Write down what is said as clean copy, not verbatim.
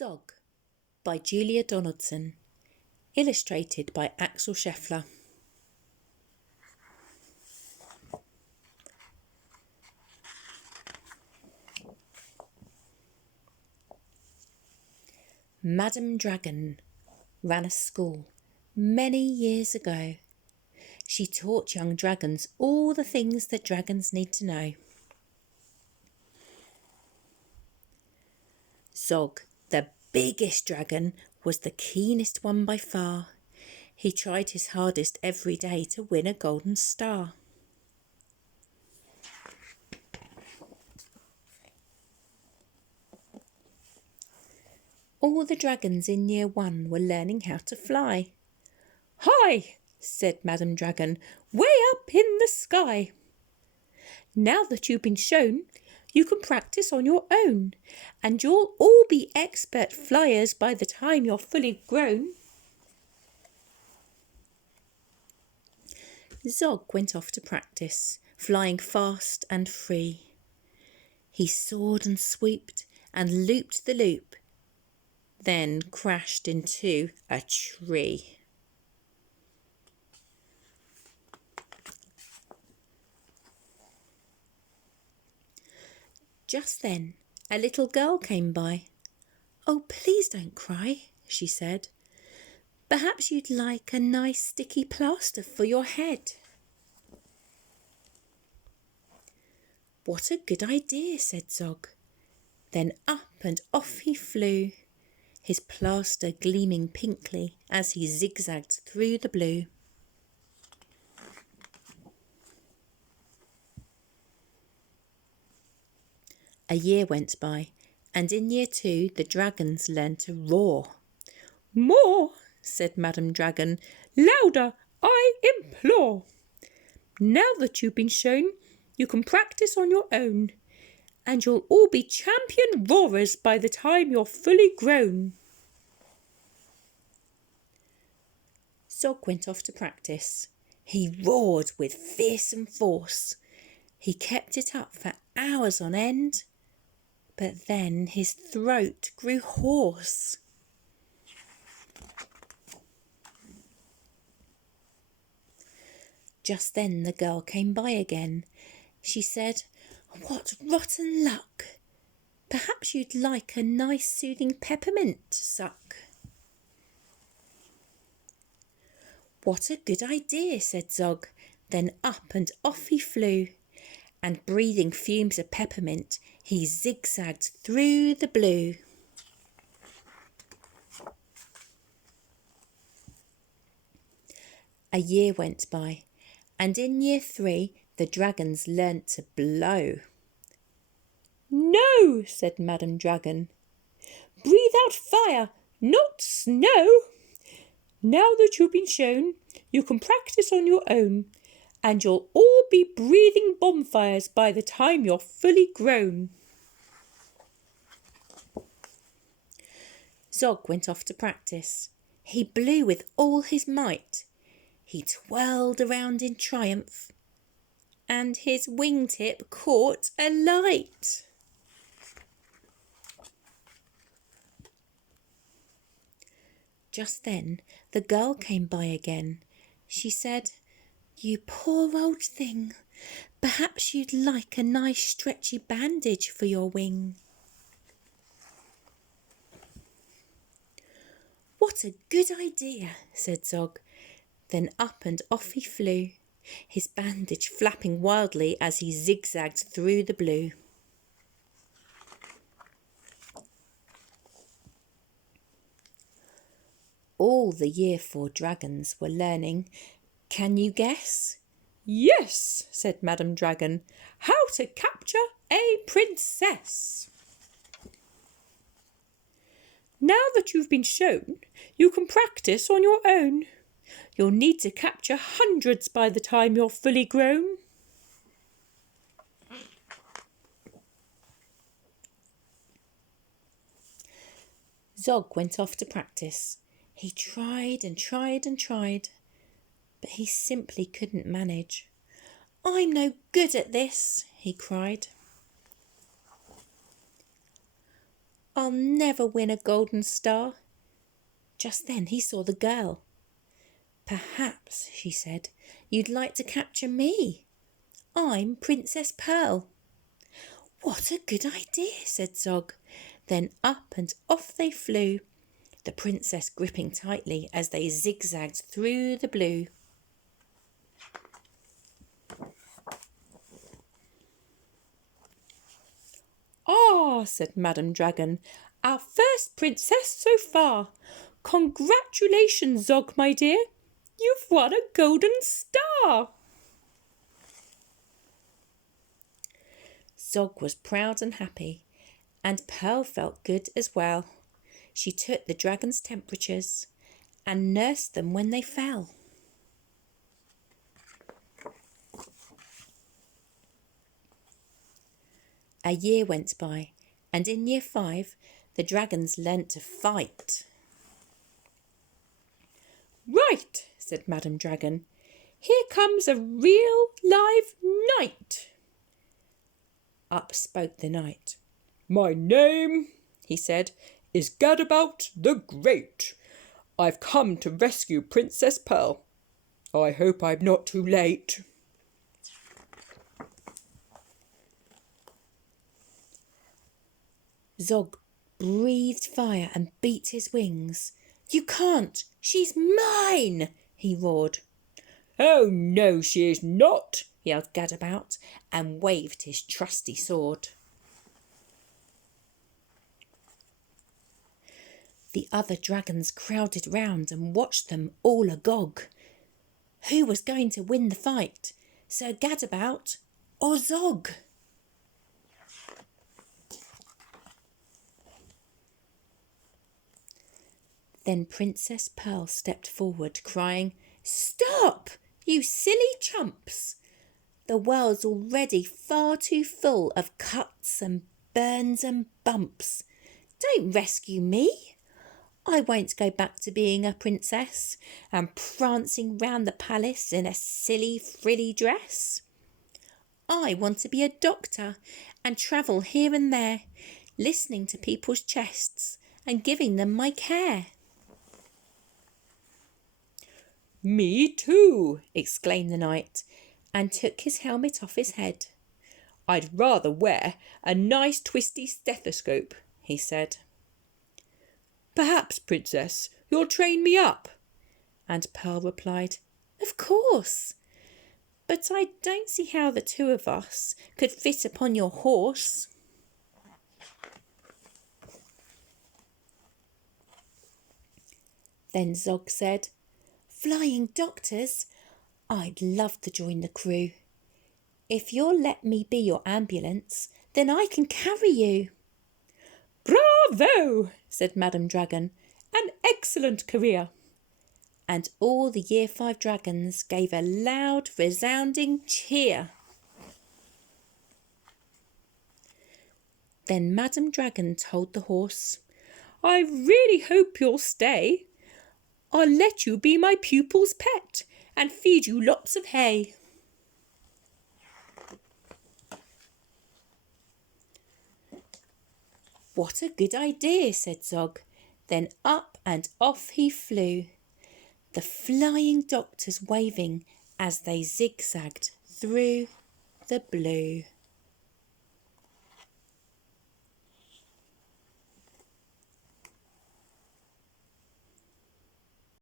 Zog by Julia Donaldson, illustrated by Axel Scheffler. Madam Dragon ran a school many years ago. She taught young dragons all the things that dragons need to know. Zog, the biggest dragon, was the keenest one by far. He tried his hardest every day to win a golden star. All the dragons in year 1 were learning how to fly. "Hi," said Madam Dragon, "way up in the sky. Now that you've been shown, you can practice on your own, and you'll all be expert flyers by the time you're fully grown." Zog went off to practice, flying fast and free. He soared and swooped and looped the loop, then crashed into a tree. Just then, a little girl came by. "Oh, please don't cry," she said. "Perhaps you'd like a nice sticky plaster for your head." "What a good idea," said Zog. Then up and off he flew, his plaster gleaming pinkly as he zigzagged through the blue. A year went by, and in year 2 the dragons learned to roar. "More," said Madam Dragon, "louder, I implore. Now that you've been shown, you can practice on your own, and you'll all be champion roarers by the time you're fully grown." Zog went off to practice. He roared with fearsome force. He kept it up for hours on end, but then his throat grew hoarse. Just then the girl came by again. She said, "What rotten luck! Perhaps you'd like a nice soothing peppermint to suck." "What a good idea," said Zog. Then up and off he flew, and breathing fumes of peppermint, he zigzagged through the blue. A year went by, and in year 3 the dragons learnt to blow. "No," said Madam Dragon. "Breathe out fire, not snow. Now that you've been shown, you can practice on your own, and you'll all be breathing bonfires by the time you're fully grown." Zog went off to practice. He blew with all his might. He twirled around in triumph, and his wingtip caught a light. Just then the girl came by again. She said, "You poor old thing, perhaps you'd like a nice stretchy bandage for your wing." "What a good idea," said Zog. Then up and off he flew, his bandage flapping wildly as he zigzagged through the blue. All the year 4 dragons were learning. Can you guess? "Yes," said Madam Dragon, "how to capture a princess. Now that you've been shown, you can practice on your own. You'll need to capture hundreds by the time you're fully grown." Zog went off to practice. He tried and tried and tried, but he simply couldn't manage. "I'm no good at this," he cried. I'll never win a golden star. Just then he saw the girl. Perhaps, she said, you'd like to capture me. I'm Princess Pearl. What a good idea, said Zog. Then up and off they flew, the princess gripping tightly as they zigzagged through the blue. Ah, said Madam Dragon, our first princess so far. Congratulations, Zog, my dear. You've won a golden star. Zog was proud and happy, and Pearl felt good as well. She took the dragon's temperatures and nursed them when they fell. A year went by, and in year 5, the dragons learnt to fight. Right, said Madam Dragon. Here comes a real live knight. Up spoke the knight. My name, he said, is Gadabout the Great. I've come to rescue Princess Pearl. I hope I'm not too late. Zog breathed fire and beat his wings. You can't! She's mine! He roared. Oh, no, she is not! Yelled Gadabout and waved his trusty sword. The other dragons crowded round and watched them all agog. Who was going to win the fight, Sir Gadabout or Zog? Then Princess Pearl stepped forward, crying, Stop, you silly chumps! The world's already far too full of cuts and burns and bumps. Don't rescue me. I won't go back to being a princess and prancing round the palace in a silly frilly dress. I want to be a doctor and travel here and there, listening to people's chests and giving them my care. Me too, exclaimed the knight, and took his helmet off his head. I'd rather wear a nice twisty stethoscope, he said. Perhaps, Princess, you'll train me up. And Pearl replied, Of course. But I don't see how the two of us could fit upon your horse. Then Zog said, Flying doctors, I'd love to join the crew. If you'll let me be your ambulance, then I can carry you. Bravo, said Madam Dragon. An excellent career. And all the Year 5 dragons gave a loud, resounding cheer. Then Madam Dragon told the horse, I really hope you'll stay. I'll let you be my pupil's pet and feed you lots of hay. What a good idea, said Zog. Then up and off he flew, the flying doctors waving as they zigzagged through the blue.